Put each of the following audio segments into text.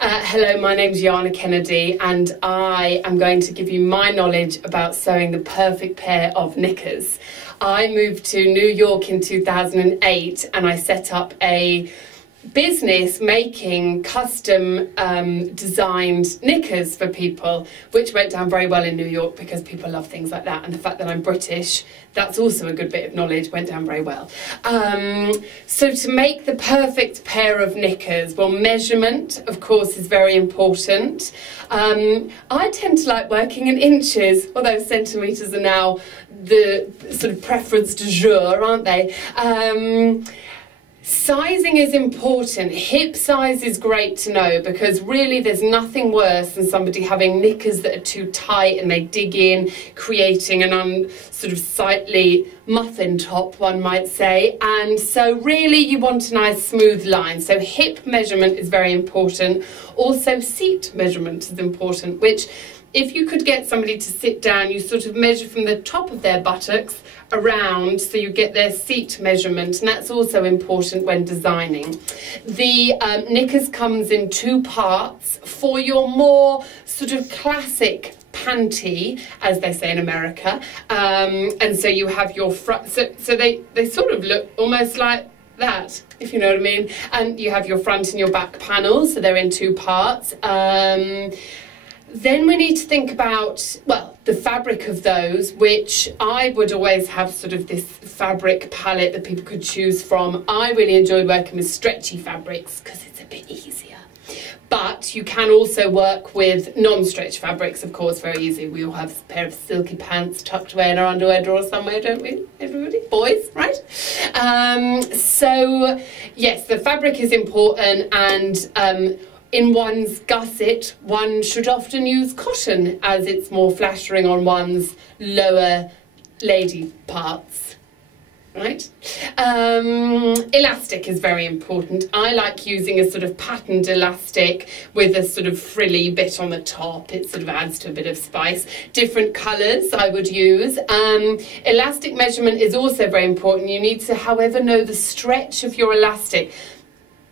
Hello, my name's Yana Kennedy and I am going to give you my knowledge about sewing the perfect pair of knickers. I moved to New York in 2008 and I set up a business making custom designed knickers for people, which went down very well in New York because people love things like that, and the fact that I'm British, that's also a good bit of knowledge, went down very well. So to make the perfect pair of knickers, well, measurement of course is very important. I tend to like working in inches, although centimetres are now the sort of preference du jour, aren't they? Sizing is important. Hip size is great to know because really there's nothing worse than somebody having knickers that are too tight and they dig in, creating an sort of sightly muffin top, one might say. And so really you want a nice smooth line. So hip measurement is very important. Also seat measurement is important, which if you could get somebody to sit down, you sort of measure from the top of their buttocks around so you get their seat measurement, and that's also important when designing. The knickers comes in two parts. For your more sort of classic panty, as they say in America, and so you have your front, so they sort of look almost like that, if you know what I mean, and you have your front and your back panels, so they're in two parts. Then we need to think about, well, the fabric of those, which I would always have sort of this fabric palette that people could choose from. I really enjoyed working with stretchy fabrics because it's a bit easier. But you can also work with non-stretch fabrics, of course, very easy. We all have a pair of silky pants tucked away in our underwear drawer somewhere, don't we? Everybody? Boys, right? So, yes, the fabric is important, and in one's gusset, one should often use cotton as it's more flattering on one's lower lady parts, right? Elastic is very important. I like using a sort of patterned elastic with a sort of frilly bit on the top. It sort of adds to a bit of spice. Different colours I would use. Elastic measurement is also very important. You need to, however, know the stretch of your elastic.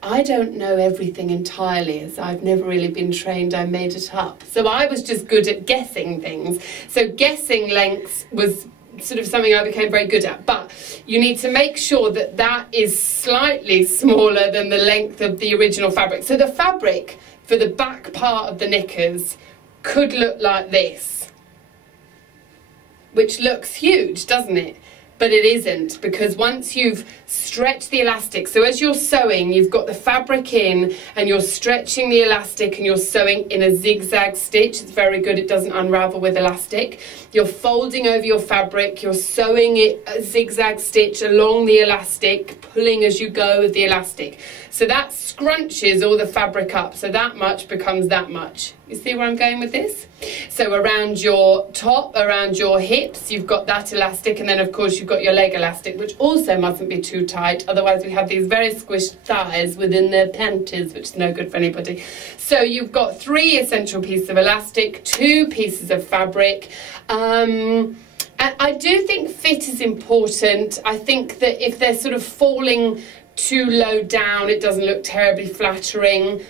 I don't know everything entirely, as I've never really been trained, I made it up. So I was just good at guessing things. So guessing lengths was sort of something I became very good at. But you need to make sure that that is slightly smaller than the length of the original fabric. So the fabric for the back part of the knickers could look like this, which looks huge, doesn't it? But it isn't, because once you've stretched the elastic, so as you're sewing, you've got the fabric in and you're stretching the elastic and you're sewing in a zigzag stitch. It's very good, it doesn't unravel with elastic. You're folding over your fabric, you're sewing it a zigzag stitch along the elastic, pulling as you go with the elastic. So that scrunches all the fabric up, so that much becomes that much. You see where I'm going with this? So around your top, around your hips, you've got that elastic, and then of course you've got your leg elastic, which also mustn't be too tight, otherwise we have these very squished thighs within their panties, which is no good for anybody. So you've got 3 essential pieces of elastic, 2 pieces of fabric. And I do think fit is important. I think that if they're sort of falling too low down, it doesn't look terribly flattering.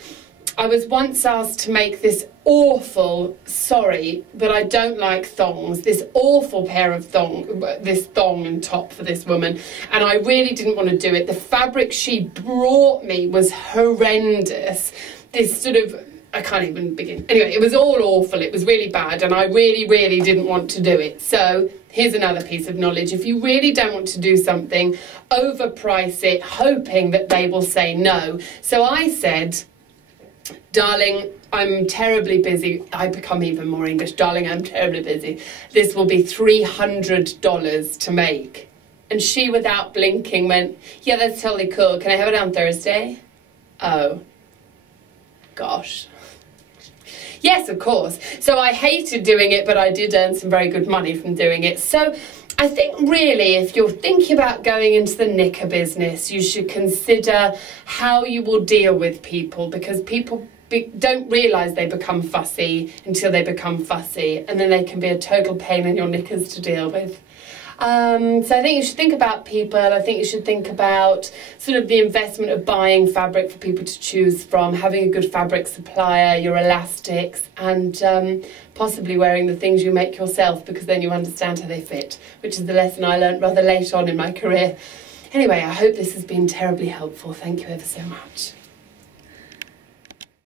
I was once asked to make this awful, sorry, but I don't like thongs, this awful pair of this thong and top for this woman, and I really didn't want to do it. The fabric she brought me was horrendous. This sort of, I can't even begin. Anyway, it was all awful, it was really bad, and I really, really didn't want to do it. So here's another piece of knowledge. If you really don't want to do something, overprice it, hoping that they will say no. So I said, darling, I'm terribly busy. I become even more English. Darling, I'm terribly busy. This will be $300 to make. And she, without blinking, went, yeah, that's totally cool. Can I have it on Thursday? Oh, gosh. Yes, of course. So I hated doing it, but I did earn some very good money from doing it. So I think really if you're thinking about going into the knicker business, you should consider how you will deal with people, because people don't realise they become fussy until they become fussy, and then they can be a total pain in your knickers to deal with. So I think you should think about people. I think you should think about sort of the investment of buying fabric for people to choose from, having a good fabric supplier, your elastics, and possibly wearing the things you make yourself, because then you understand how they fit, which is the lesson I learned rather late on in my career. Anyway, I hope this has been terribly helpful. Thank you ever so much.